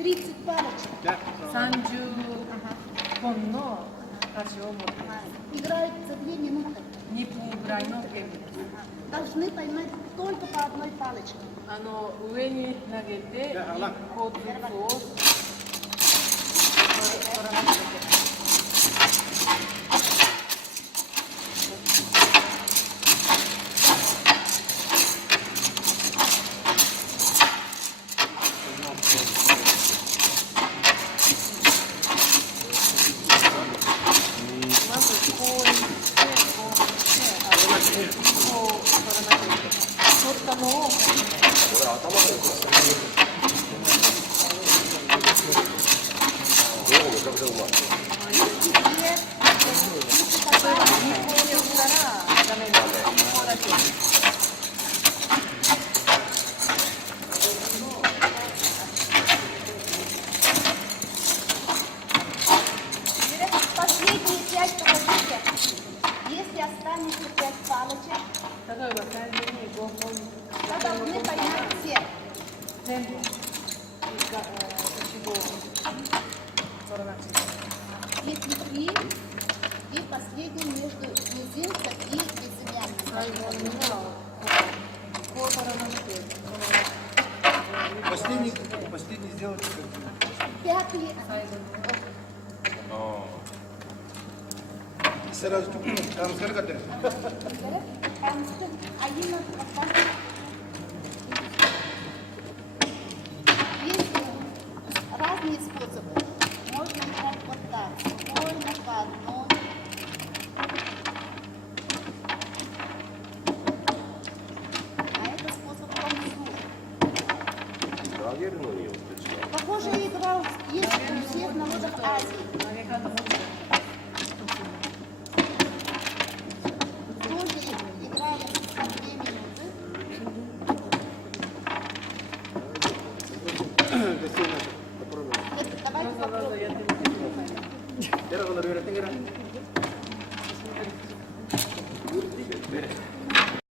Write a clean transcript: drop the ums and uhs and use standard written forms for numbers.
30 палочек. 30本の箸を持って、Играют за 2 минуты. 2分ぐらいのゲームです。Должны поймать только по одной палочке. 上に投げて1個ずつを取らなくちゃいけない。まずこういってこうしてこう取らなきゃいけない。取ったのを俺頭がよくめちゃくちゃうまい。例えば2個に置いたらダメです。1個だけ。Последние 5 покажите. Если останется 5 палочек, 例えば最初に5本 то должны поймать все. 全部1号取らなくちゃいけない。Если 3, и последний между мизинцем и безымянным. 最後にはこう取らなくて、Последний сделайте как Пятый. 最後にсразу там сколько ты? Есть разные способы. Можно играть вот так, спокойно, по одной. А это способ танцует. 投げるのによって違う。 Похожая игра есть у всех народов Азии. 投げ方も違う。Тоже играют 2 минуты. Это давайте попробуем. やってみてください。